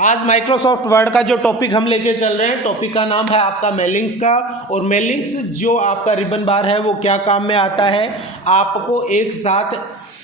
आज Microsoft word का जो टॉपिक हम लेके चल रहे हैं, टॉपिक का नाम है आपका मेलिंग्स का। और मेलिंग्स जो आपका रिबन बार है वो क्या काम में आता है, आपको एक साथ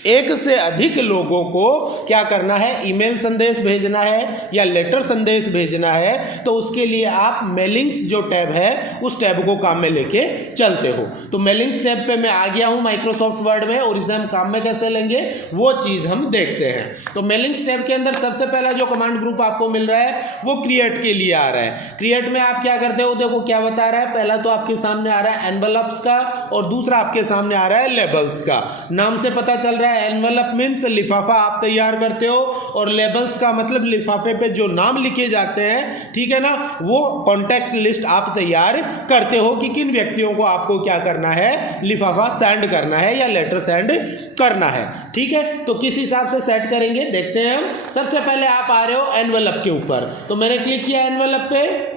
एक से अधिक लोगों को क्या करना है, ईमेल संदेश भेजना है या लेटर संदेश भेजना है, तो उसके लिए आप मेलिंग्स जो टैब है उस टैब को काम में लेके चलते हो। तो मेलिंग्स टैब पे मैं आ गया हूँ माइक्रोसॉफ्ट वर्ड में, और इसे हम काम में कैसे लेंगे वो चीज़ हम देखते हैं। तो मेलिंग्स टैब के अंदर सबसे पहला जो कमांड ग्रुप आपको मिल रहा है वो क्रिएट के लिए आ रहा है। क्रिएट में आप क्या करते हो, देखो क्या बता रहा है। पहला तो आपके सामने आ रहा है एनवेलप्स का, और दूसरा आपके सामने आ रहा है लेबल्स का। नाम से पता चल रहा है एनवेलप मीन्स लिफाफा आप तैयार करते हो, और लेबल्स का मतलब लिफाफे पे जो नाम लिखे जाते हैं, ठीक है ना, वो कॉन्टैक्ट लिस्ट आप तैयार करते हो कि किन व्यक्तियों को आपको क्या करना है, लिफाफा सेंड करना है या लेटर सेंड करना है। ठीक है, तो किस हिसाब से सेट करेंगे देखते हैं हम। सबसे पहले आप आ रहे हो एनवेलप के ऊपर, तो मैंने क्लिक किया एनवेलप पे।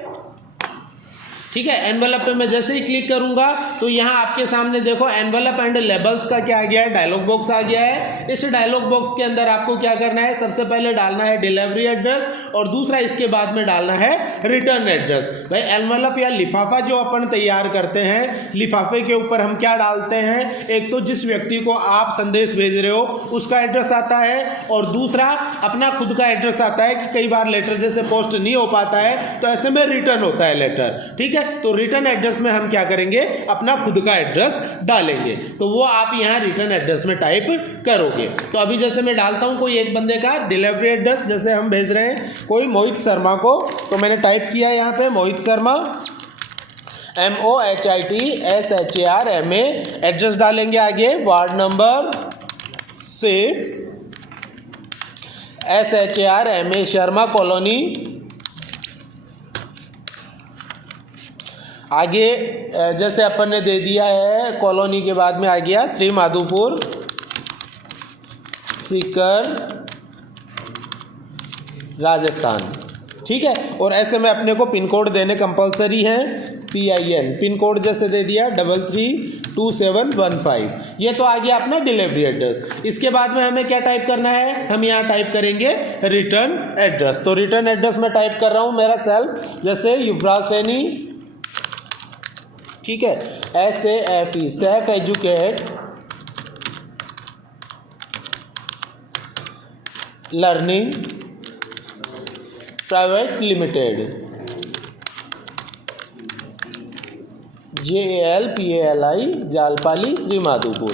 ठीक है, एनवेलप पे मैं जैसे ही क्लिक करूंगा तो यहाँ आपके सामने देखो एनवेलप एंड लेबल्स का क्या आ गया है, डायलॉग बॉक्स आ गया है। इस डायलॉग बॉक्स के अंदर आपको क्या करना है, सबसे पहले डालना है डिलीवरी एड्रेस, और दूसरा इसके बाद में डालना है रिटर्न एड्रेस। भाई एनवेलप या लिफाफा जो अपन तैयार करते हैं, लिफाफे के ऊपर हम क्या डालते हैं, एक तो जिस व्यक्ति को आप संदेश भेज रहे हो उसका एड्रेस आता है, और दूसरा अपना खुद का एड्रेस आता है कि कई बार लेटर जैसे पोस्ट नहीं हो पाता है तो ऐसे में रिटर्न होता है लेटर। ठीक है, तो रिटर्न एड्रेस में हम क्या करेंगे, अपना खुद का एड्रेस डालेंगे, तो वो आप यहां रिटर्न एड्रेस में टाइप करोगे। तो अभी जैसे मैं डालता हूं कोई एक बंदे का डिलीवरी एड्रेस, जैसे हम भेज रहे हैं कोई मोहित शर्मा को, तो मैंने टाइप किया यहां पे मोहित शर्मा MOHITSHARMA, एड्रेस डालेंगे आगे ward number 6 SHARMA Sharma colony. आगे जैसे अपन ने दे दिया है कॉलोनी के बाद में आ गया श्री माधोपुर सीकर राजस्थान। ठीक है, और ऐसे में अपने को पिन कोड देने कंपलसरी हैं, PIN पिन कोड जैसे दे दिया 332715। ये तो आ गया अपना डिलीवरी एड्रेस। इसके बाद में हमें क्या टाइप करना है, हम यहाँ टाइप करेंगे रिटर्न एड्रेस। तो रिटर्न एड्रेस में टाइप कर रहा हूँ मेरा सेल्फ, जैसे युवराज सैनी, ठीक है, SAFE Safe Educate Learning Private Limited JALPALI Jalpali Sri Madhopur.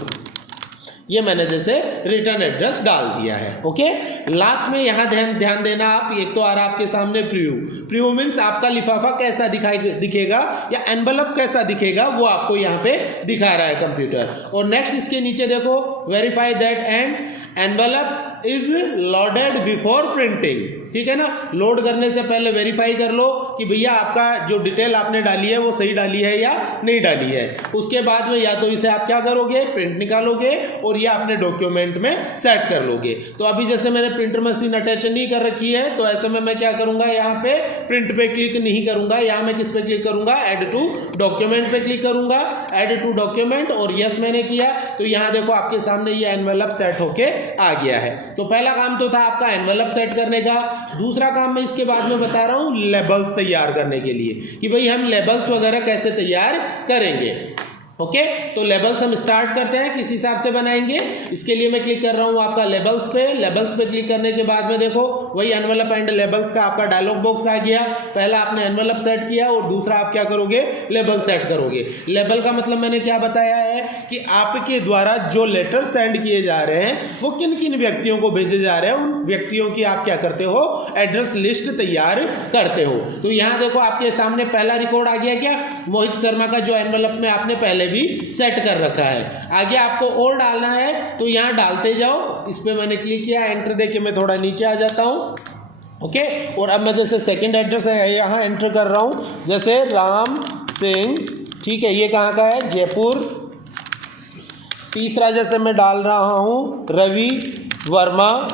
ये मैंने जैसे रिटर्न एड्रेस डाल दिया है। ओके, लास्ट में यहाँ ध्यान देना आप, एक तो आ रहा है आपके सामने प्रीव्यू मीन्स आपका लिफाफा कैसा दिखेगा या एनवेलप कैसा दिखेगा वो आपको यहाँ पे दिखा रहा है कंप्यूटर। और नेक्स्ट इसके नीचे देखो verify that and envelope is loaded before printing. ठीक है ना, लोड करने से पहले वेरीफाई कर लो कि भैया आपका जो डिटेल आपने डाली है वो सही डाली है या नहीं डाली है। उसके बाद में या तो इसे आप क्या करोगे, प्रिंट निकालोगे और या अपने डॉक्यूमेंट में सेट कर लोगे। तो अभी जैसे मैंने प्रिंटर मशीन अटैच नहीं कर रखी है, तो ऐसे में मैं क्या करूंगा, यहाँ पे प्रिंट पे क्लिक नहीं करूंगा, यहाँ मैं किस पे क्लिक करूंगा, ऐड टू डॉक्यूमेंट पे क्लिक करूंगा, ऐड टू डॉक्यूमेंट, और यस मैंने किया। तो यहाँ देखो आपके सामने ये एनवेलप सेट होके आ गया है। तो पहला काम तो था आपका एनवेलप सेट करने का। दूसरा काम मैं इसके बाद में बता रहा हूं लेबल्स तैयार करने के लिए, कि भाई हम लेबल्स वगैरह कैसे तैयार करेंगे। ओके, तो लेबल्स हम स्टार्ट करते हैं, किस हिसाब से बनाएंगे। इसके लिए मैं क्लिक कर रहा हूं आपका लेबल्स पे। लेबल्स पे क्लिक करने के बाद में देखो वही एनवेलप एंड लेबल्स का आपका डायलॉग बॉक्स आ गया। पहला आपने एनवेलप सेट किया और दूसरा आप क्या करोगे, लेबल सेट करोगे। लेबल का मतलब मैंने क्या बताया है कि आपके द्वारा जो लेटर सेंड किए जा रहे हैं वो किन किन व्यक्तियों को भेजे जा रहे हैं, उन व्यक्तियों की आप क्या करते हो, एड्रेस लिस्ट तैयार करते हो। तो यहाँ देखो आपके सामने पहला रिकॉर्ड आ गया क्या, मोहित शर्मा का, जो एनवेलप में आपने पहले भी सेट कर रखा है। आगे आपको और डालना है, तो यहां डालते जाओ। इस पे मैंने क्लिक किया, एंटर देके मैं थोड़ा नीचे आ जाता हूं। ओके, और अब मैं जैसे सेकंड एड्रेस है यहां एंटर कर रहा हूं, जैसे राम सिंह, ठीक है, ये कहां का है, जयपुर। तीसरा जैसे मैं डाल रहा हूं रवि वर्मा,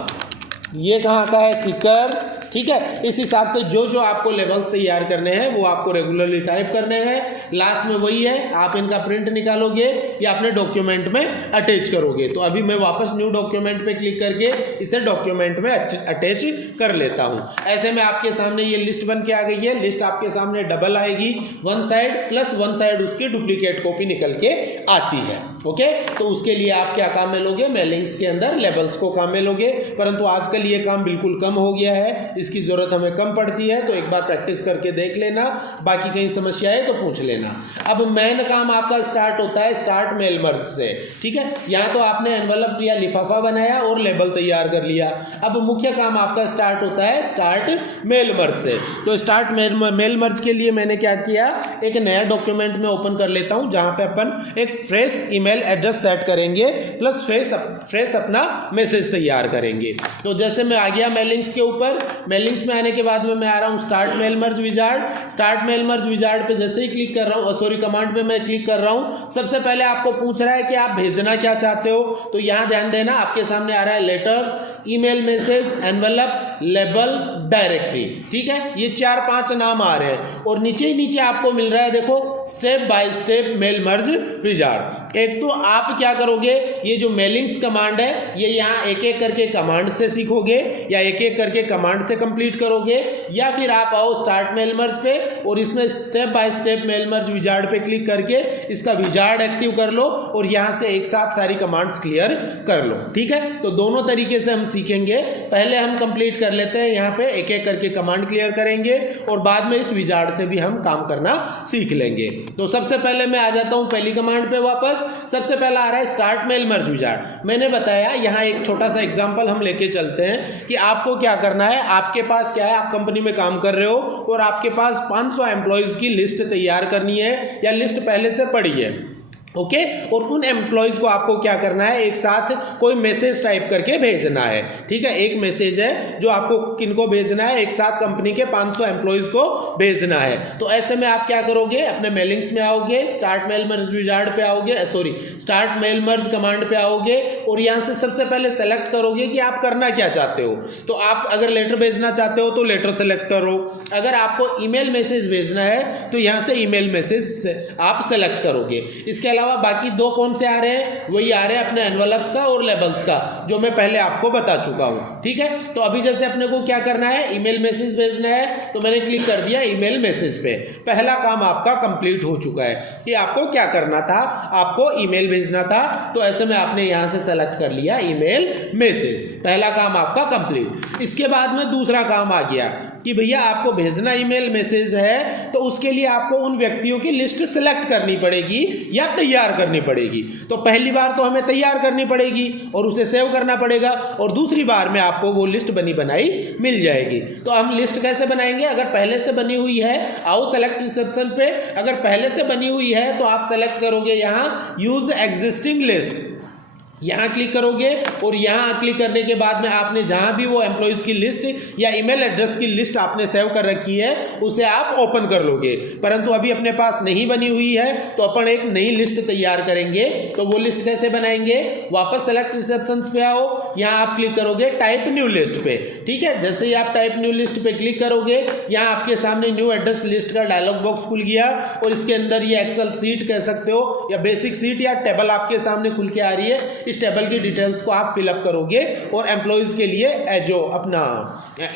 ये कहां का है, सीकर। ठीक है। इस हिसाब से जो जो आपको लेवल्स तैयार करने हैं वो आपको रेगुलरली टाइप करने हैं। लास्ट में वही है, आप इनका प्रिंट निकालोगे या अपने डॉक्यूमेंट में अटैच करोगे। तो अभी मैं वापस न्यू डॉक्यूमेंट पे क्लिक करके इसे डॉक्यूमेंट में अटैच कर लेता हूँ। ऐसे में आपके सामने ये लिस्ट बन के आ गई है। लिस्ट आपके सामने डबल आएगी, one side plus one side उसकी डुप्लीकेट कॉपी निकल के आती है। ओके, तो उसके लिए आप क्या काम में लोगे, मेलिंग्स के अंदर लेबल्स को काम में लोगे। परंतु आजकल ये काम बिल्कुल कम हो गया है, इसकी ज़रूरत हमें कम पड़ती है। तो एक बार प्रैक्टिस करके देख लेना, बाकी कहीं समस्या है तो पूछ लेना। अब मेन काम आपका स्टार्ट होता है स्टार्ट मेल मर्ज से, ठीक है। यहाँ तो आपने एनवलप या लिफाफा बनाया और लेबल तैयार कर लिया। अब मुख्य काम आपका स्टार्ट होता है स्टार्ट मेल मर्ज से। तो स्टार्ट मेल मर्ज के लिए मैंने क्या किया, एक नया डॉक्यूमेंट में ओपन कर लेता हूँ जहाँ पे अपन एक फ्रेश ईमेल एड्रेस सेट करेंगे प्लस फ्रेश अपना मैसेज तैयार करेंगे। तो जैसे मैं आ गया मेलिंग्स के ऊपर, मेलिंग्स में आने के बाद में मैं आ रहा हूँ start mail merge wizard. Start mail merge wizard पे जैसे ही क्लिक कर रहा हूँ, सॉरी कमांड पे मैं क्लिक कर रहा हूँ, सबसे पहले आपको पूछ रहा है कि आप भेजना क्या चाहते हो। तो यहाँ ध्यान देना, आपके सामने आ रहा है letters, email message, envelope, label, directory, ठीक है। ये 4-5 नाम आ रहे हैं और नीचे ही नीचे आपको मिल रहा है देखो step by step mail merge wizard. एक तो आप क्या करोगे, ये जो मेलिंग्स कमांड है ये यहाँ एक एक करके कमांड से सीखोगे या एक एक करके कमांड से कंप्लीट करोगे, या फिर आप आओ स्टार्ट मेल मर्ज पे और इसमें step by step mail merge wizard पे क्लिक करके इसका विजार्ड एक्टिव कर लो और यहाँ से एक साथ सारी कमांड्स क्लियर कर लो, ठीक है। तो दोनों तरीके से हम सीखेंगे। पहले हम कंप्लीट कर लेते हैं, यहाँ पे एक एक करके कमांड क्लियर करेंगे और बाद में इस विजार्ड से भी हम काम करना सीख लेंगे। तो सबसे पहले मैं आ जाता हूँ पहली कमांड पे वापस। सबसे पहला आ रहा है स्टार्ट मेल मर्ज विजार्ड। मैंने बताया यहाँ एक छोटा सा एग्जांपल हम लेके चलते हैं कि आपको क्या करना है। आपके पास क्या है, आप कंपनी में काम कर रहे हो और आपके पास 500 एम्प्लॉयज की लिस्ट तैयार करनी है या लिस्ट पहले से पड़ी है, ओके। और उन एम्प्लॉयज़ को आपको क्या करना है, एक साथ कोई मैसेज टाइप करके भेजना है, ठीक है। एक मैसेज है जो आपको किनको भेजना है, एक साथ कंपनी के 500 एम्प्लॉयज़ को भेजना है। तो ऐसे में आप क्या करोगे, अपने मेलिंग्स में आओगे, स्टार्ट मेल मर्ज विजार्ड पे आओगे, sorry start mail merge command पे आओगे और यहाँ से सबसे पहले सेलेक्ट करोगे कि आप करना क्या चाहते हो। तो आप अगर लेटर भेजना चाहते हो तो लेटर सेलेक्ट करो, अगर आपको ईमेल मैसेज भेजना है तो यहाँ से ईमेल मैसेज आप सेलेक्ट करोगे। इसके बाकी दो कौन से आ रहे हैं, वही आ रहे हैं अपने एनवेलप्स का और लेबल्स का, जो मैं पहले आपको बता चुका हूं, ठीक है। तो अभी जैसे अपने को क्या करना है, ईमेल मैसेज भेजना है, तो मैंने क्लिक कर दिया ईमेल मैसेज पे। पहला काम आपका कंप्लीट हो चुका है कि आपको क्या करना था, आपको ईमेल भेजना था। तो ऐसे में आपने यहां से सेलेक्ट कर लिया ईमेल मैसेज, पहला काम आपका कंप्लीट। इसके बाद में दूसरा काम आ गया कि भैया आपको भेजना ईमेल मैसेज है तो उसके लिए आपको उन व्यक्तियों की लिस्ट सेलेक्ट करनी पड़ेगी या तैयार करनी पड़ेगी। तो पहली बार तो हमें तैयार करनी पड़ेगी और उसे सेव करना पड़ेगा और दूसरी बार में आपको वो लिस्ट बनी बनाई मिल जाएगी। तो हम लिस्ट कैसे बनाएंगे, अगर पहले से बनी हुई है आओ सेलेक्ट रिसेप्शन पे, अगर पहले से बनी हुई है तो आप सेलेक्ट करोगे यहाँ यूज एग्जिस्टिंग लिस्ट, यहाँ क्लिक करोगे और यहाँ क्लिक करने के बाद में आपने जहाँ भी वो एम्प्लॉयज़ की लिस्ट या ईमेल एड्रेस की लिस्ट आपने सेव कर रखी है उसे आप ओपन कर लोगे। परंतु अभी अपने पास नहीं बनी हुई है तो अपन एक नई लिस्ट तैयार करेंगे। तो वो लिस्ट कैसे बनाएंगे, वापस सेलेक्ट रिसेप्शंस पे आओ, यहाँ आप क्लिक करोगे टाइप न्यू लिस्ट पे, ठीक है। जैसे ही आप टाइप न्यू लिस्ट पे क्लिक करोगे यहाँ आपके सामने न्यू एड्रेस लिस्ट का डायलॉग बॉक्स खुल गया और इसके अंदर ये एक्सेल सीट कह सकते हो या बेसिक सीट या टेबल आपके सामने खुल के आ रही है। इस टेबल की डिटेल्स को आप फिलअप करोगे और एम्प्लॉयज के लिए जो अपना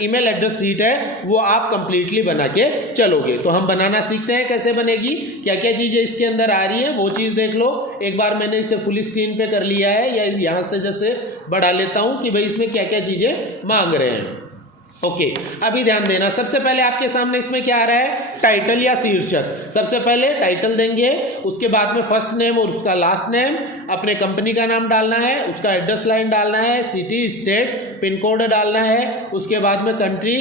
ईमेल एड्रेस सीट है वो आप कंप्लीटली बना के चलोगे। तो हम बनाना सीखते हैं कैसे बनेगी, क्या क्या चीज़ें इसके अंदर आ रही है वो चीज़ देख लो। एक बार मैंने इसे फुल स्क्रीन पे कर लिया है या यहाँ से जैसे बढ़ा लेता हूँ कि भाई इसमें क्या क्या चीज़ें मांग रहे हैं। ओके, अभी ध्यान देना, सबसे पहले आपके सामने इसमें क्या आ रहा है, टाइटल या शीर्षक। सबसे पहले टाइटल देंगे, उसके बाद में फर्स्ट नेम और उसका लास्ट नेम, अपने कंपनी का नाम डालना है, उसका एड्रेस लाइन डालना है, सिटी, स्टेट, पिन कोड डालना है, उसके बाद में कंट्री,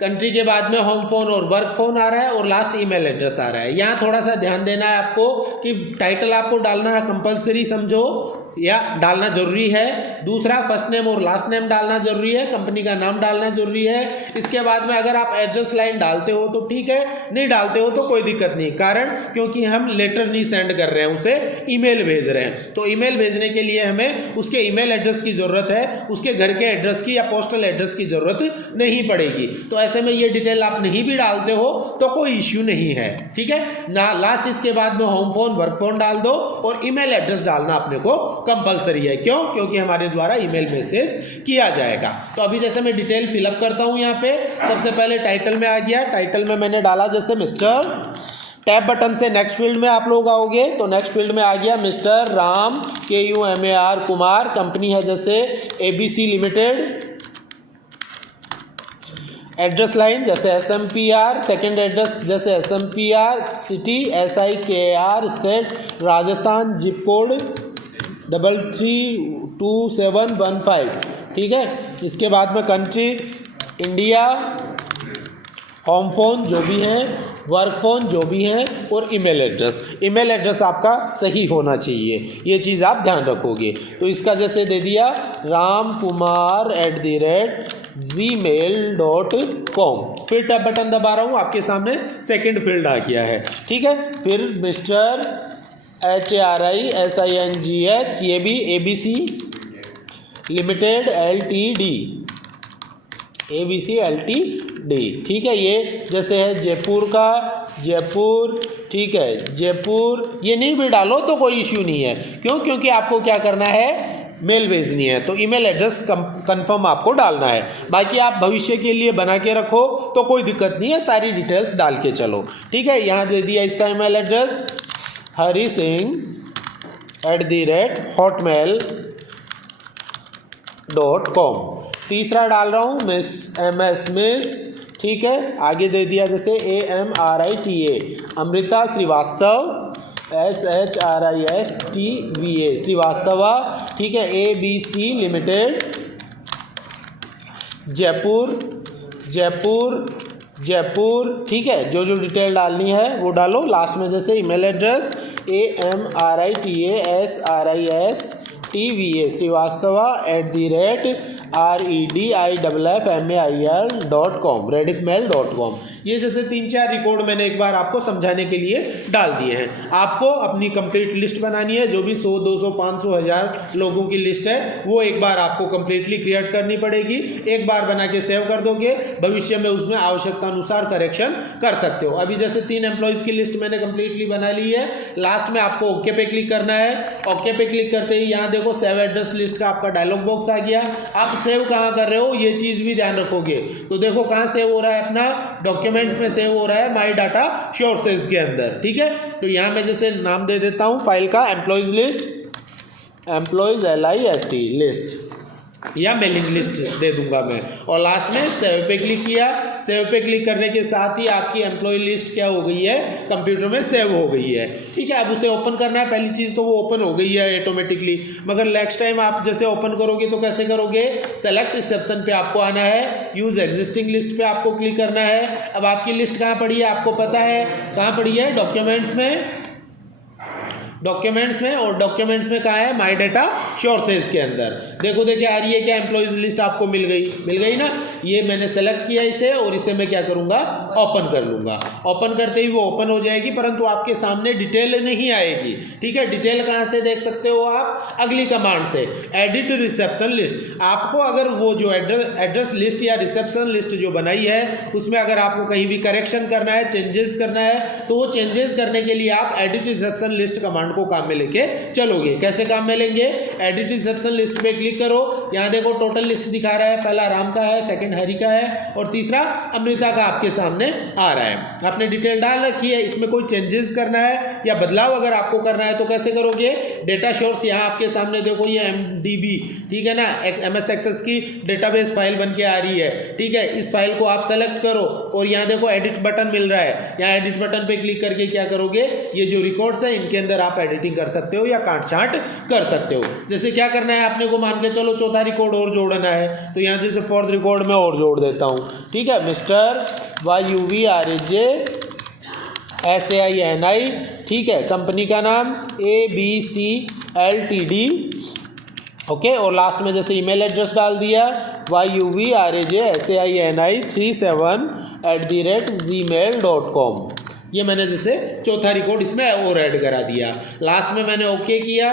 कंट्री के बाद में होम फोन और वर्क फोन आ रहा है और लास्ट ईमेल एड्रेस आ रहा है। यहाँ थोड़ा सा ध्यान देना है आपको कि टाइटल आपको डालना है कंपलसरी समझो या डालना जरूरी है। दूसरा फर्स्ट नेम और लास्ट नेम डालना जरूरी है, कंपनी का नाम डालना जरूरी है। इसके बाद में अगर आप एड्रेस लाइन डालते हो तो ठीक है, नहीं डालते हो तो कोई दिक्कत नहीं। कारण क्योंकि हम लेटर नहीं सेंड कर रहे हैं, उसे ईमेल भेज रहे हैं, तो ईमेल भेजने के लिए हमें उसके ईमेल एड्रेस की ज़रूरत है, उसके घर के एड्रेस की या पोस्टल एड्रेस की ज़रूरत नहीं पड़ेगी। तो ऐसे में ये डिटेल आप नहीं भी डालते हो तो कोई इश्यू नहीं है, ठीक है ना। लास्ट इसके बाद में होम फोन वर्क फोन डाल दो और ईमेल एड्रेस डालना अपने को कंपलसरी है। क्यों? क्योंकि हमारे द्वारा ईमेल मैसेज किया जाएगा। तो अभी जैसे मैं डिटेल फिलअप करता हूं, यहाँ पे सबसे पहले टाइटल में आ गया। टाइटल में मैंने डाला जैसे मिस्टर, टैब बटन से नेक्स्ट फील्ड में आप लोग आओगे तो नेक्स्ट फील्ड में आ गया mister Ram KUMAR Kumar, company है जैसे ABC लिमिटेड। एड्रेस लाइन जैसे SMPR, सेकेंड एड्रेस जैसे SMPR, city SIKR, state Rajasthan, zip code 332715, ठीक है। इसके बाद में कंट्री इंडिया, होम फोन जो भी है, वर्क फोन जो भी है और ईमेल एड्रेस। ईमेल एड्रेस आपका सही होना चाहिए, ये चीज़ आप ध्यान रखोगे। तो इसका जैसे दे दिया ramkumar@gmail.com। फिर टैब बटन दबा रहा हूँ, आपके सामने सेकंड फील्ड आ गया है, ठीक है। फिर मिस्टर HARISINGH, ये भी ABC limited LTD, ABC LTD, ठीक है। ये जैसे है जयपुर का, जयपुर, ठीक है, जयपुर। ये नहीं भी डालो तो कोई इश्यू नहीं है। क्यों? क्योंकि आपको क्या करना है, मेल भेजनी है, तो ईमेल एड्रेस कंफर्म आपको डालना है। बाकी आप भविष्य के लिए बना के रखो तो कोई दिक्कत नहीं है, सारी डिटेल्स डाल के चलो, ठीक है। यहाँ दे दिया इसका ईमेल एड्रेस harisingh@hotmail.com। तीसरा डाल रहा हूँ MS मिस, ठीक है। आगे दे दिया जैसे AMRITA अमृता श्रीवास्तव, SHRISTVA श्रीवास्तवा, ठीक है। ABC लिमिटेड जयपुर, जयपुर, जयपुर, ठीक है। जो जो डिटेल डालनी है वो डालो। लास्ट में जैसे email address AMRITASRISTVA Srivastava @REDIFFMAIL.com redifmail.com। ये जैसे 3-4 रिकॉर्ड मैंने एक बार आपको समझाने के लिए डाल दिए हैं। आपको अपनी कंप्लीट लिस्ट बनानी है, जो भी 100, 200, 500, 1000 लोगों की लिस्ट है वो एक बार आपको कंप्लीटली क्रिएट करनी पड़ेगी। एक बार बना के सेव कर दोगे, भविष्य में उसमें आवश्यकता अनुसार करेक्शन कर सकते हो। अभी जैसे 3 एम्प्लॉयज़ की लिस्ट मैंने कंप्लीटली बना ली है। लास्ट में आपको ओके पे क्लिक करना है। ओके पे क्लिक करते ही यहाँ देखो सेव एड्रेस लिस्ट का आपका डायलॉग बॉक्स आ गया। आप सेव कहाँ कर रहे हो ये चीज़ भी ध्यान रखोगे। तो देखो कहाँ सेव हो रहा है, अपना डॉक्यूमेंट्स में सेव हो रहा है माई डाटा सोर्सेज के अंदर, ठीक है। तो यहाँ मैं जैसे नाम दे देता हूँ फाइल का employees list, employees LIST list या मेलिंग लिस्ट दे दूंगा मैं। और लास्ट में सेव पे क्लिक किया। सेव पे क्लिक करने के साथ ही आपकी एम्प्लॉय लिस्ट क्या हो गई है, कंप्यूटर में सेव हो गई है, ठीक है। अब उसे ओपन करना है। पहली चीज़ तो वो ओपन हो गई है ऑटोमेटिकली, मगर नेक्स्ट टाइम आप जैसे ओपन करोगे तो कैसे करोगे, सेलेक्ट रिसेप्शन पे आपको आना है, यूज एग्जिस्टिंग लिस्ट पे आपको क्लिक करना है। अब आपकी लिस्ट कहाँ पड़ी है आपको पता है, कहाँ पड़ी है, डॉक्यूमेंट्स में, डॉक्यूमेंट्स में। और डॉक्यूमेंट्स में कहाँ है, माई डाटा सोर्सेज के अंदर। देखो देखिए आ रही है क्या, एम्प्लॉयज लिस्ट आपको मिल गई ना। ये मैंने सेलेक्ट किया इसे और इसे मैं क्या करूँगा, ओपन कर लूँगा। ओपन करते ही वो ओपन हो जाएगी, परंतु आपके सामने डिटेल नहीं आएगी, ठीक है। डिटेल कहाँ से देख सकते हो आप, अगली कमांड से, एडिट रिसेप्शन लिस्ट। आपको अगर वो जो एड्रेस लिस्ट या रिसेप्शन लिस्ट जो बनाई है उसमें अगर आपको कहीं भी करेक्शन करना है, चेंजेस करना है, तो वो चेंजेस करने के लिए आप एडिट रिसेप्शन लिस्ट कमांड को काम में लेके चलोगे। कैसे काम में लेंगे, एडिट रिसेप्शन लिस्ट पे क्लिक करो। यहां देखो टोटल लिस्ट दिखा रहा है, पहला राम का है, सेकंड हरि का है और तीसरा अमृता का आपके सामने आ रहा है। आपने डिटेल डाल रखी है, इसमें कोई चेंजेस करना है या बदलाव अगर आपको करना है तो कैसे करोगे, डेटा सोर्स यहां आपके सामने देखो ये MDB, ठीक है ना, MS एक्सेस की डेटाबेस फाइल बन के आ रही है, ठीक है। इस फाइल को आप सेलेक्ट करो और यहाँ देखो एडिट बटन मिल रहा है, यहाँ एडिट बटन पे क्लिक करके क्या करोगे, ये जो रिकॉर्ड्स है इनके अंदर आप एडिटिंग कर सकते हो या काट छांट कर सकते हो। जैसे क्या करना है आपने को, मान के चलो चौथा रिकॉर्ड और जोड़ना है, तो यहाँ जैसे फोर्थ रिकॉर्ड में और जोड़ देता हूँ, ठीक है। मिस्टर YUVRAJSAINI, ठीक है। कंपनी का नाम ABC LTD, ओके। और लास्ट में जैसे ईमेल एड्रेस डाल दिया YUVRAJSAINI37@gmail.com। ये मैंने जैसे चौथा रिकॉर्ड इसमें और ऐड करा दिया। लास्ट में मैंने ओके किया,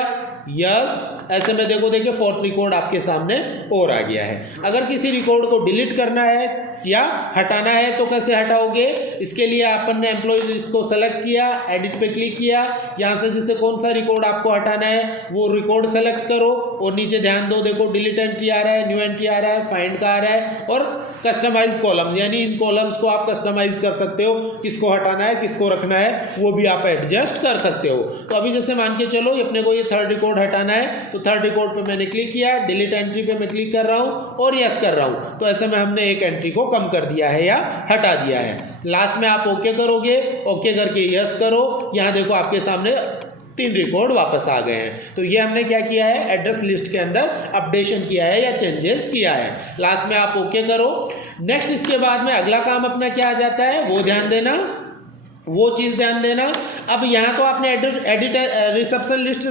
यस। ऐसे में देखिए फोर्थ रिकॉर्ड आपके सामने और आ गया है। अगर किसी रिकॉर्ड को डिलीट करना है या हटाना है तो कैसे हटाओगे, इसके लिए अपन ने एम्प्लॉय लिस्ट को सेलेक्ट किया, एडिट पे क्लिक किया, यहाँ से जैसे कौन सा रिकॉर्ड आपको हटाना है वो रिकॉर्ड सेलेक्ट करो और नीचे ध्यान दो, देखो डिलीट एंट्री आ रहा है, न्यू एंट्री आ रहा है, फाइंड का आ रहा है और कस्टमाइज कॉलम्स, यानी इन कॉलम्स को आप कस्टमाइज कर सकते हो, किसको हटाना है किसको रखना है वो भी आप एडजस्ट कर सकते हो। तो अभी जैसे मान के चलो अपने को ये थर्ड रिकॉर्ड हटाना है, तो थर्ड रिकॉर्ड पे मैंने क्लिक किया, डिलीट एंट्री पे मैं क्लिक कर रहा हूँ और यस कर रहा हूँ, तो ऐसे में हमने एक एंट्री को कम कर दिया है या हटा दिया है। लास्ट में आप ओके करोगे, ओके करके यस करो, यहाँ देखो आपके सामने 3 रिकॉर्ड वापस आ गए हैं। तो ये हमने क्या किया है, एड्रेस लिस्ट के अंदर अपडेशन किया है या चेंजेस किया है। लास्ट में आप ओके करो। नेक्स्ट इसके बाद में अगला काम अपना क्या आ जाता है वो ध्यान देना, वो चीज़ ध्यान देना। अब यहाँ तो आपने एडिटर रिसेप्शन लिस्ट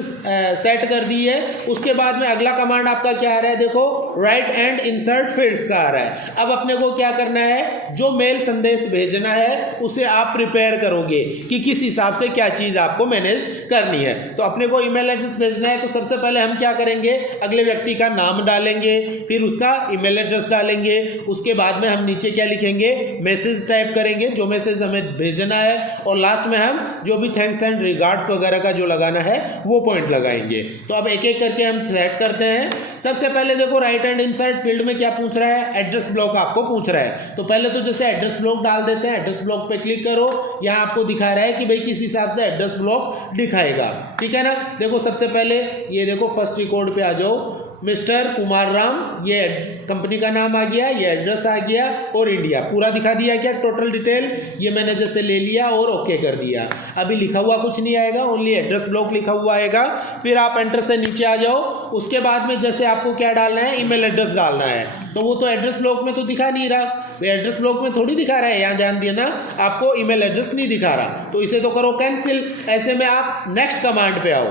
सेट कर दी है, उसके बाद में अगला कमांड आपका क्या आ रहा है, देखो राइट एंड इंसर्ट फील्ड्स का आ रहा है। अब अपने को क्या करना है, जो मेल संदेश भेजना है उसे आप प्रिपेयर करोगे कि किस हिसाब से क्या चीज़ आपको मैनेज करनी है। तो अपने को ईमेल एड्रेस भेजना है, तो सबसे पहले हम क्या करेंगे, अगले व्यक्ति का नाम डालेंगे, फिर उसका ईमेल एड्रेस डालेंगे, उसके बाद में हम नीचे क्या लिखेंगे, मैसेज टाइप करेंगे, जो मैसेज हमें भेजना है, और लास्ट में हम जो भी थैंक्स एंड रिगार्ड्स वगैरह का जो लगाना है वो पॉइंट लगाएंगे। तो अब एक एक करके हम सेट करते हैं। सबसे पहले देखो राइट एंड इंसर्ट फील्ड में क्या पूछ रहा है, एड्रेस ब्लॉक आपको पूछ रहा है। तो पहले तो जैसे एड्रेस ब्लॉक डाल देते हैं, एड्रेस ब्लॉक पे क्लिक करो, यहाँ आपको दिखा रहा है कि भाई किस हिसाब से एड्रेस ब्लॉक दिखाएगा, ठीक है ना। देखो सबसे पहले ये देखो फर्स्ट रिकॉर्ड पे आ जाओ, मिस्टर कुमार राम, ये कंपनी का नाम आ गया, ये एड्रेस आ गया और इंडिया पूरा दिखा दिया क्या, टोटल डिटेल ये मैंने जैसे ले लिया और ओके कर दिया। अभी लिखा हुआ कुछ नहीं आएगा, ओनली एड्रेस ब्लॉक लिखा हुआ आएगा। फिर आप एंटर से नीचे आ जाओ, उसके बाद में जैसे आपको क्या डालना है, ईमेल एड्रेस डालना है। तो वो तो एड्रेस ब्लॉक में तो दिखा नहीं रहा, वो एड्रेस ब्लॉक में थोड़ी दिखा रहा है, यहाँ ध्यान देना आपको ईमेल एड्रेस नहीं दिखा रहा, तो इसे तो करो कैंसिल। ऐसे में आप नेक्स्ट कमांड पे आओ,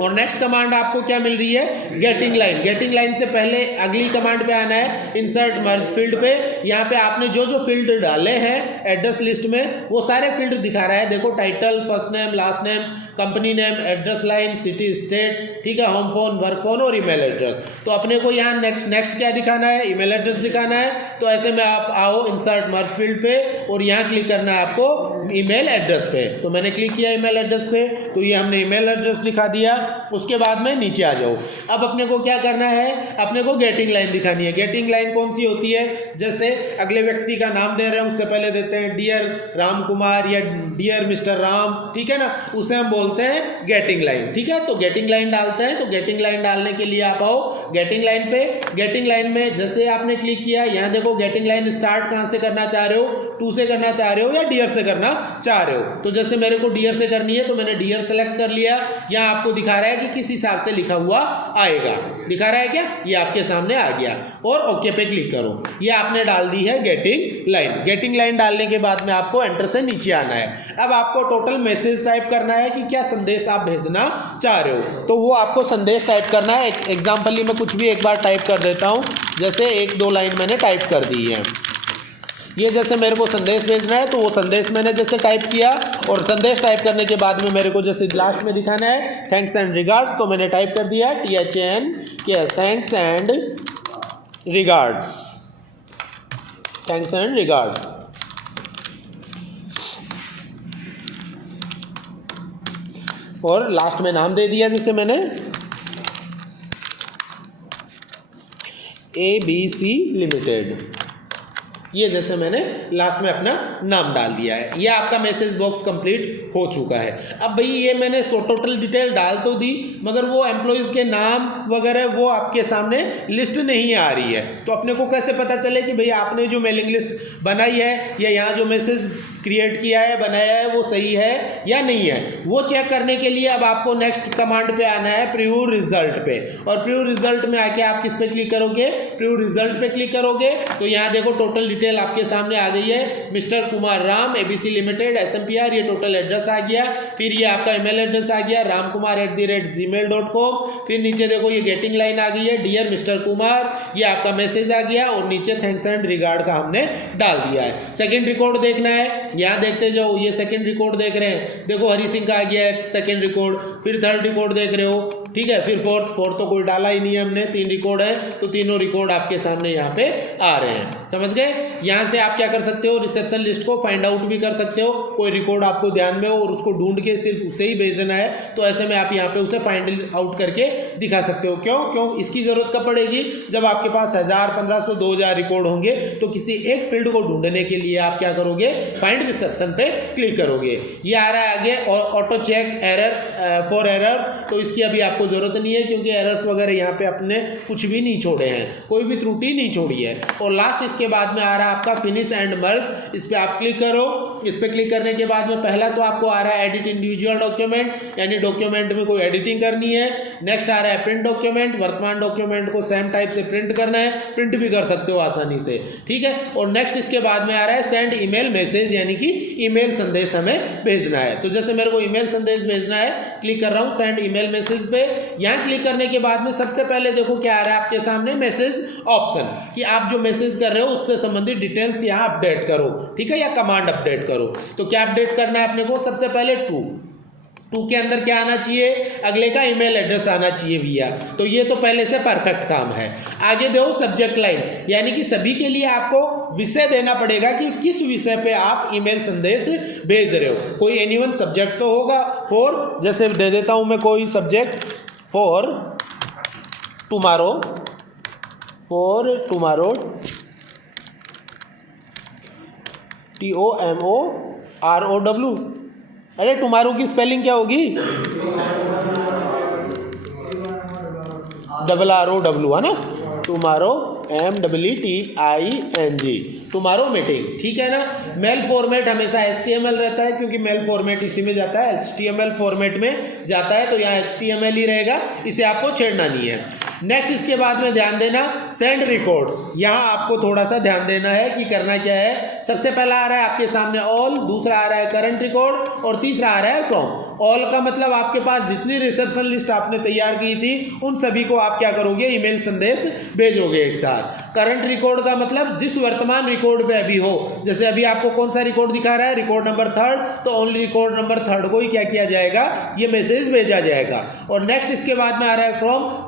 और नेक्स्ट कमांड आपको क्या मिल रही है, गेटिंग लाइन। गेटिंग लाइन से पहले अगली कमांड पे आना है, इंसर्ट मर्ज फील्ड पे। यहाँ पे आपने जो जो फील्ड डाले हैं एड्रेस लिस्ट में वो सारे फील्ड दिखा रहा है, देखो title, first name, last name, company name, address line, city, state, ठीक है, होम फोन, वर्क फोन और ईमेल एड्रेस। तो अपने को यहाँ नेक्स्ट क्या दिखाना है, ईमेल एड्रेस दिखाना है। तो ऐसे में आप आओ इंसर्ट मर्ज फील्ड पे और यहाँ क्लिक करना है आपको ईमेल एड्रेस पे। तो मैंने क्लिक किया ईमेल एड्रेस पे, तो ये हमने ईमेल एड्रेस दिखा दिया। उसके बाद में नीचे आ जाओ, अब अपने को क्या करना है, अपने को गेटिंग लाइन दिखानी है। गेटिंग लाइन कौन सी होती है, जैसे अगले व्यक्ति का नाम दे रहे हैं उससे पहले देते हैं डियर राम कुमार या डियर मिस्टर राम, ठीक है ना, उसे हम बोलते हैं गेटिंग लाइन, ठीक है। तो गेटिंग लाइन डालते हैं। तो गेटिंग लाइन डालने के लिए आप आओ गेटिंग लाइन पे। गेटिंग लाइन में जैसे आपने क्लिक किया, यहाँ देखो गेटिंग लाइन स्टार्ट कहाँ से करना चाह रहे हो, टू से करना चाह रहे हो या डियर से करना चाह रहे हो। तो जैसे मेरे को डियर से करनी है तो मैंने डियर सेलेक्ट कर लिया। यहाँ आपको दिखा रहा है कि किस हिसाब से लिखा हुआ आएगा, दिखा रहा है क्या, ये आपके सामने आ गया और ओके पे क्लिक करो। ये आपने डाल दी है गेटिंग लाइन। गेटिंग लाइन डालने के बाद में आपको एंटर से नीचे आना है। अब आपको टोटल मैसेज टाइप करना है कि क्या संदेश आप भेजना चाह रहे हो, तो वो आपको संदेश टाइप करना है। एग्जाम्पली मैं कुछ भी एक बार टाइप कर देता हूँ, जैसे 1-2 लाइन मैंने टाइप कर दी है। ये जैसे मेरे को संदेश भेजना है तो वो संदेश मैंने जैसे टाइप किया, और संदेश टाइप करने के बाद में मेरे को जैसे लास्ट में दिखाना है थैंक्स एंड रिगार्ड्स, तो मैंने टाइप कर दिया THN thanks and regards, thanks and regards. और लास्ट में नाम दे दिया जैसे मैंने ABC लिमिटेड, ये जैसे मैंने लास्ट में अपना नाम डाल दिया है। ये आपका मैसेज बॉक्स कंप्लीट हो चुका है। अब भाई ये मैंने टोटल डिटेल डाल तो दी, मगर वो एम्प्लॉयज़ के नाम वगैरह वो आपके सामने लिस्ट नहीं आ रही है। तो अपने को कैसे पता चले कि भाई आपने जो मेलिंग लिस्ट बनाई है या यहाँ जो मैसेज क्रिएट किया है, बनाया है, वो सही है या नहीं है, वो चेक करने के लिए अब आपको नेक्स्ट कमांड पे आना है, प्रीव्यू रिजल्ट पे। और प्रीव्यू रिजल्ट में आके आप किस पे क्लिक करोगे, प्रीव्यू रिजल्ट पे क्लिक करोगे तो यहाँ देखो टोटल डिटेल आपके सामने आ गई है, mister Kumar Ram ABC limited SMPR, ये टोटल एड्रेस आ गया। फिर ये आपका ईमेल एड्रेस आ गया ramkumar@gmail.com। फिर नीचे देखो ये गेटिंग लाइन आ गई है, डियर मिस्टर कुमार, ये आपका मैसेज आ गया और नीचे थैंक्स एंड रिगार्ड का हमने डाल दिया है। सेकंड रिकॉर्ड देखना है, यहाँ देखते जाओ, ये सेकंड रिकॉर्ड देख रहे हैं, देखो हरी सिंह का आ गया है सेकंड रिकॉर्ड। फिर थर्ड रिकॉर्ड देख रहे हो, ठीक है। फिर फोर्थ तो कोई डाला ही नहीं है हमने, 3 रिकॉर्ड है तो तीनों रिकॉर्ड आपके सामने यहाँ पे आ रहे हैं, समझ गए। यहाँ से आप क्या कर सकते हो, रिसेप्शन लिस्ट को फाइंड आउट भी कर सकते हो, कोई रिकॉर्ड आपको ध्यान में हो और उसको ढूंढ के सिर्फ उसे ही भेजना है तो ऐसे में आप यहाँ पे उसे फाइंड आउट करके दिखा सकते हो। क्यों इसकी जरूरत कब पड़ेगी, जब आपके पास 1000, 1500, 2000 रिकॉर्ड होंगे तो किसी एक फील्ड को ढूंढने के लिए आप क्या करोगे, फाइंड रिसेप्शन पे क्लिक करोगे। ये आ रहा है आगे और auto check error for error, तो इसकी अभी आपको जरूरत नहीं है क्योंकि एरर्स वगैरह यहाँ पे अपने कुछ भी नहीं छोड़े हैं, कोई भी त्रुटि नहीं छोड़ी है। और लास्ट इसके बाद में आ रहा है आपका फिनिश एंड मर्ज, इस पर आप क्लिक करो। इस पर क्लिक करने के बाद में पहला तो आपको आ रहा है एडिट इंडिविजुअल डॉक्यूमेंट, यानी डॉक्यूमेंट में कोई एडिटिंग करनी है। नेक्स्ट आ रहा है प्रिंट डॉक्यूमेंट, वर्तमान डॉक्यूमेंट को सेम टाइप से प्रिंट करना है, प्रिंट भी कर सकते हो आसानी से, ठीक है। और नेक्स्ट इसके बाद में आ रहा है सेंड ईमेल मैसेज, यानी कि ईमेल संदेश हमें भेजना है। तो जैसे मेरे को ईमेल संदेश भेजना है, क्लिक कर रहा हूँ सेंड ईमेल मैसेज पे। यहाँ क्लिक करने के बाद में सबसे पहले देखो क्या आ रहा है आपके सामने, मैसेज ऑप्शन, कि आप जो मैसेज कर रहे हो उससे संबंधित डिटेल्स यहाँ अपडेट करो, ठीक है, या कमांड अपडेट करो। तो क्या अपडेट करना है अपने को, सबसे पहले टू के अंदर क्या आना चाहिए, अगले का ईमेल एड्रेस आना चाहिए भैया, तो ये तो पहले से परफेक्ट काम है। आगे दो सब्जेक्ट लाइन, यानी कि सभी के लिए आपको विषय देना पड़ेगा कि किस विषय पे आप ईमेल संदेश भेज रहे हो। कोई एनीवन सब्जेक्ट तो होगा, फॉर, जैसे दे देता हूं मैं कोई सब्जेक्ट, फॉर टुमारो TOMOROW। अरे टुमारो की स्पेलिंग क्या होगी, RROW है ना, टुमारो METING, टुमारो मीटिंग, ठीक है ना। मेल फॉर्मेट हमेशा HTML रहता है क्योंकि मेल फॉर्मेट इसी में जाता है, HTML फॉर्मेट में जाता है, तो यहाँ HTML ही रहेगा, इसे आपको छेड़ना नहीं है। नेक्स्ट इसके बाद में ध्यान देना सेंड रिकॉर्ड्स, यहाँ आपको थोड़ा सा ध्यान देना है कि करना क्या है। सबसे पहला आ रहा है आपके सामने ऑल, दूसरा आ रहा है करंट रिकॉर्ड और तीसरा आ रहा है फ्रॉम। ऑल का मतलब आपके पास जितनी रिसेप्शन लिस्ट आपने तैयार की थी उन सभी को आप क्या करोगे, ईमेल संदेश भेजोगे एक साथ। करंट रिकॉर्ड का मतलब जिस वर्तमान रिकॉर्ड पे अभी हो, जैसे अभी आपको कौन सा रिकॉर्ड दिखा रहा है, रिकॉर्ड नंबर 3, तो ओनली रिकॉर्ड नंबर 3 को ही क्या किया जाएगा, ये मैसेज भेजा जाएगा। और नेक्स्ट इसके बाद में आ रहा है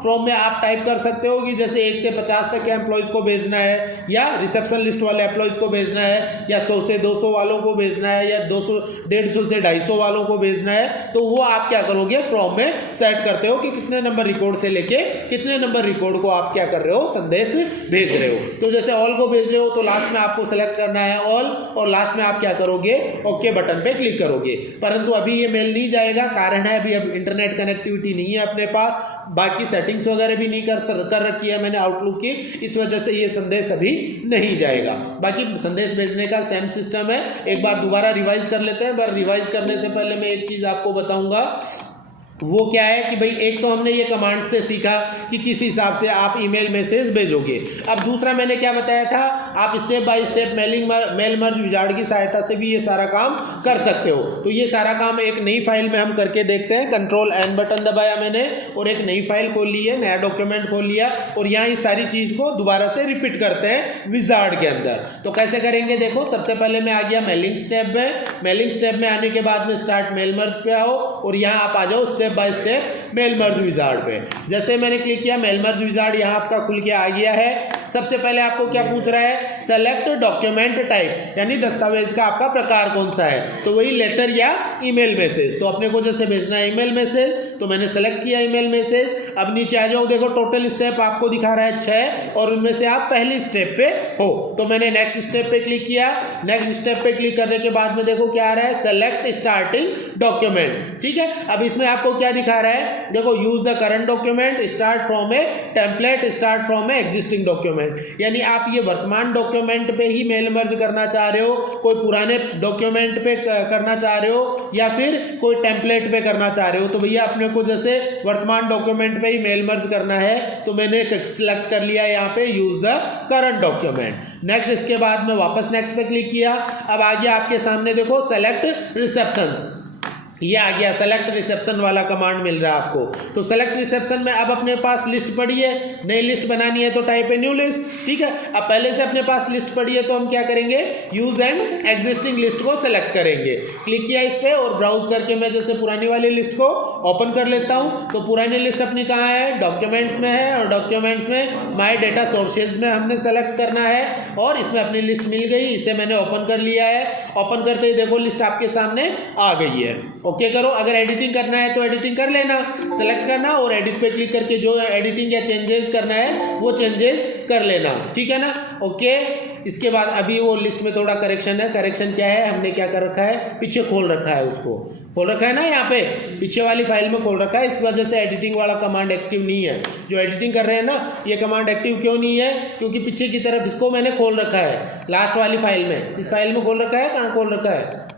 फ्रॉम में आप टाइप कर सकते हो कि जैसे 1 से 50 तक के एम्प्लॉयज को भेजना है, या रिसेप्शन लिस्ट वाले एम्प्लॉयज को भेजना है, या 100 से 200 वालों को भेजना है, या 200 150 से 250 वालों को भेजना है, तो वो आप क्या करोगे, फ्रॉम में सेट करते हो कि कितने नंबर रिकॉर्ड से लेके कितने नंबर रिकॉर्ड को आप क्या कर रहे हो, संदेश भेज रहे हो। तो जैसे ऑल को भेज रहे हो तो लास्ट में आपको सेलेक्ट करना है ऑल, और लास्ट में आप क्या करोगे, ओके बटन पे क्लिक करोगे। परंतु अभी ये मेल नहीं जाएगा, कारण है अभी अब इंटरनेट कनेक्टिविटी नहीं है अपने पास, बाकी सेटिंग्स वगैरह भी नहीं कर रखी है मैंने आउटलुक की, इस वजह से ये संदेश अभी नहीं जाएगा। बाकी संदेश भेजने का सेम सिस्टम है, एक बार दोबारा रिवाइज कर लेते हैं। पर रिवाइज करने से पहले मैं एक चीज आपको बताऊंगा, वो क्या है कि भाई एक तो हमने ये कमांड से सीखा कि किस हिसाब से आप ईमेल मैसेज भेजोगे। अब दूसरा मैंने क्या बताया था, आप step by step mail merge wizard की सहायता से भी ये सारा काम कर सकते हो। तो ये सारा काम एक नई फाइल में हम करके देखते हैं। Ctrl+N बटन दबाया मैंने और एक नई फाइल खोल ली है, नया डॉक्यूमेंट खोल लिया, और यहाँ इस सारी चीज को दोबारा से रिपीट करते हैं विजार्ड के अंदर। तो कैसे करेंगे, देखो सबसे पहले मैं आ गया मेलिंग स्टेप में। मेलिंग स्टेप में आने के बाद में स्टार्ट मेल मर्ज पे आओ और यहाँ आप आ जाओ step by step mail merge wizard पे। जैसे मैंने क्लिक किया मेल मर्ज विजार्ड यहाँ आपका खुल के आ गया है। सबसे पहले आपको क्या पूछ रहा है, सेलेक्ट डॉक्यूमेंट टाइप, यानी दस्तावेज का आपका प्रकार कौन सा है, तो वही लेटर या ईमेल मैसेज। तो अपने को जैसे भेजना है ईमेल मैसेज, तो मैंने सेलेक्ट किया ईमेल मैसेज। अब नीचे आ जाओ, देखो टोटल स्टेप आपको दिखा रहा है 6 और उनमें से आप पहली स्टेप पे हो, तो मैंने नेक्स्ट स्टेप पे क्लिक किया। नेक्स्ट स्टेप पे क्लिक करने के बाद में देखो क्या आ रहा है, सेलेक्ट स्टार्टिंग डॉक्यूमेंट, ठीक है। अब इसमें आपको क्या दिखा रहा है, देखो use the current document, start from A template, start from A existing document. Document, यानी आप ये वर्तमान डॉक्यूमेंट पे ही मेल मर्ज करना चाह रहे हो, कोई पुराने डॉक्यूमेंट पे करना चाह रहे हो, या फिर कोई टेम्पलेट पे करना चाह रहे हो। तो भैया अपने को जैसे वर्तमान डॉक्यूमेंट पे ही मेल मर्ज करना है, तो मैंने सिलेक्ट कर लिया यहाँ पे use the current document. Next, इसके बाद में वापस नेक्स्ट पे क्लिक किया। अब आ गया आपके सामने देखो सेलेक्ट रिसेप्शंस, ये आ गया सेलेक्ट रिसेप्शन वाला कमांड मिल रहा है आपको। तो सेलेक्ट रिसेप्शन में अब अपने पास लिस्ट पड़ी है, नई लिस्ट बनानी है तो टाइप ए न्यू लिस्ट, ठीक है। अब पहले से अपने पास लिस्ट पड़ी है तो हम क्या करेंगे, यूज एंड एग्जिस्टिंग लिस्ट को सेलेक्ट करेंगे। क्लिक किया इस पर और ब्राउज करके मैं जैसे पुरानी वाली लिस्ट को ओपन कर लेता हूँ। तो पुरानी लिस्ट अपनी कहाँ है, डॉक्यूमेंट्स में है, और डॉक्यूमेंट्स में माई डेटा सोर्सेज में हमने सेलेक्ट करना है, और इसमें अपनी लिस्ट मिल गई, इसे मैंने ओपन कर लिया है। ओपन करते ही देखो लिस्ट आपके सामने आ गई है। ओके करो, अगर एडिटिंग करना है तो एडिटिंग कर लेना, सेलेक्ट करना और एडिट पे क्लिक करके जो एडिटिंग या चेंजेस करना है वो चेंजेस कर लेना, ठीक है ना। ओके, इसके बाद अभी वो लिस्ट में थोड़ा करेक्शन है। करेक्शन क्या है, हमने क्या कर रखा है, पीछे खोल रखा है, उसको खोल रखा है ना, यहाँ पे पीछे वाली फाइल में खोल रखा है, इस वजह से एडिटिंग वाला कमांड एक्टिव नहीं है। जो एडिटिंग कर रहे हैं ना, ये कमांड एक्टिव क्यों नहीं है, क्योंकि पीछे की तरफ इसको मैंने खोल रखा है, लास्ट वाली फाइल में, इस फाइल में खोल रखा है। कहाँ खोल रखा है,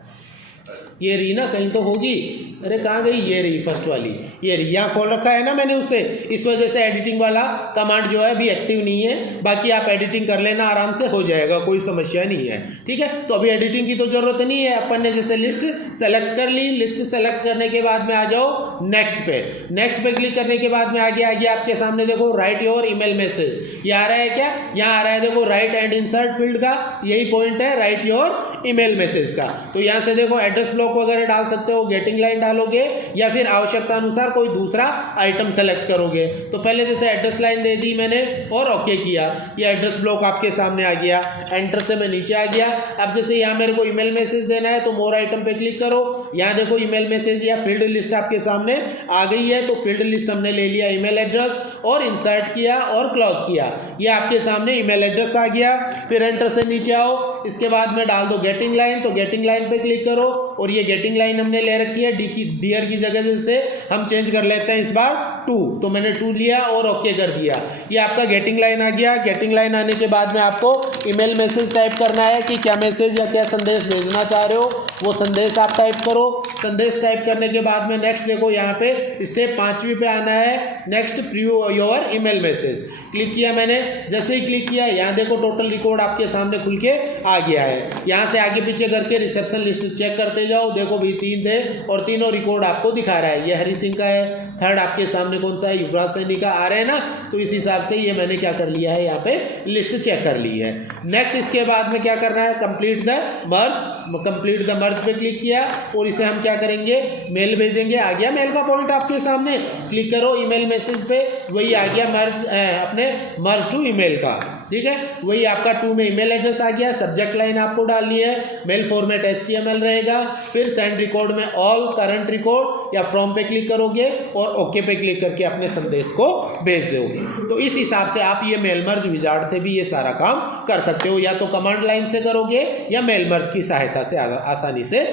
ये रही ना, कहीं तो होगी, अरे कहाँ गई, ये रही फर्स्ट वाली, ये रही, यहाँ खोल रखा है ना मैंने उसे, इस वजह से एडिटिंग वाला कमांड जो है अभी एक्टिव नहीं है। बाकी आप एडिटिंग कर लेना, आराम से हो जाएगा, कोई समस्या नहीं है, ठीक है। तो अभी एडिटिंग की तो जरूरत नहीं है, अपन ने जैसे लिस्ट सेलेक्ट कर ली। लिस्ट सेलेक्ट करने के बाद में आ जाओ नेक्स्ट पे। नेक्स्ट पे क्लिक करने के बाद में आ गया आपके सामने देखो राइट योर ईमेल मैसेज, ये आ रहा है क्या, यहाँ आ रहा है देखो राइट एंड इंसर्ट फील्ड का, यही पॉइंट है राइट योर ईमेल मैसेज का। तो यहाँ से देखो एड्रेस ब्लॉक वगैरह डाल सकते हो, गेटिंग लाइन डालोगे, या फिर आवश्यकता अनुसार कोई दूसरा आइटम सेलेक्ट करोगे। तो पहले जैसे एड्रेस लाइन दे दी मैंने और ओके किया, ये एड्रेस ब्लॉक आपके सामने आ गया। एंटर से मैं नीचे आ गया। अब जैसे यहाँ मेरे को ईमेल मैसेज देना है तो मोर आइटम पे क्लिक करो, यहाँ देखो ईमेल मैसेज या फील्ड लिस्ट आपके सामने आ गई है। तो फील्ड लिस्ट हमने ले लिया, ईमेल एड्रेस और इंसर्ट किया और क्लोज किया, ये आपके सामने ईमेल एड्रेस आ गया। फिर एंटर से नीचे आओ, इसके बाद में डाल दो गेटिंग लाइन, तो गेटिंग लाइन पे क्लिक करो, और ये गेटिंग लाइन हमने ले रखी है डियर की जगह से हम चेंज कर लेते हैं इस बार 2, तो मैंने 2 लिया और ओके कर दिया। ये आपका गेटिंग लाइन आ गया। गेटिंग लाइन आने के बाद में आपको ईमेल मैसेज टाइप करना है कि क्या मैसेज या क्या संदेश भेजना चाह रहे हो, वो संदेश आप टाइप करो। संदेश टाइप करने के बाद में नेक्स्ट देखो यहाँ पे स्टेप 5वीं पे आना है, next preview your email message. Click किया मैंने, जैसे ही क्लिक किया यहाँ देखो टोटल रिकॉर्ड आपके सामने खुल के आ गया है। यहाँ से आगे पीछे करके रिसेप्शन लिस्ट चेक करते जाओ, देखो भी 3 थे और तीनों रिकॉर्ड आपको दिखा रहा है। ये हरी सिंह का है, थर्ड आपके सामने कौन सा है, युवराज सैनी का आ रहे हैं ना। तो इस हिसाब से ये मैंने क्या कर लिया है, यहाँ पे लिस्ट चेक कर ली है। नेक्स्ट इसके बाद में क्या करना है, कंप्लीट द मर्ज पे क्लिक किया और इसे हम क्या करेंगे, मेल भेजेंगे। आ गया मेल का पॉइंट आपके सामने, क्लिक करो ईमेल मैसेज पे, वही आ गया अपने मर्ज टू ईमेल का, ठीक है। वही आपका 2 में ईमेल एड्रेस आ गया। सब्जेक्ट लाइन आपको डालनी है, मेल फॉर्मेट HTML रहेगा। फिर सेंड रिकॉर्ड में ऑल करंट रिकॉर्ड या फ्रॉम पे क्लिक करोगे और ओके पे क्लिक करके अपने संदेश को भेज दोगे। तो इस हिसाब से आप ये मेल मर्ज विजार्ड से भी ये सारा काम कर सकते हो, या तो कमांड लाइन से करोगे या मेल मर्ज की सहायता से आसानी से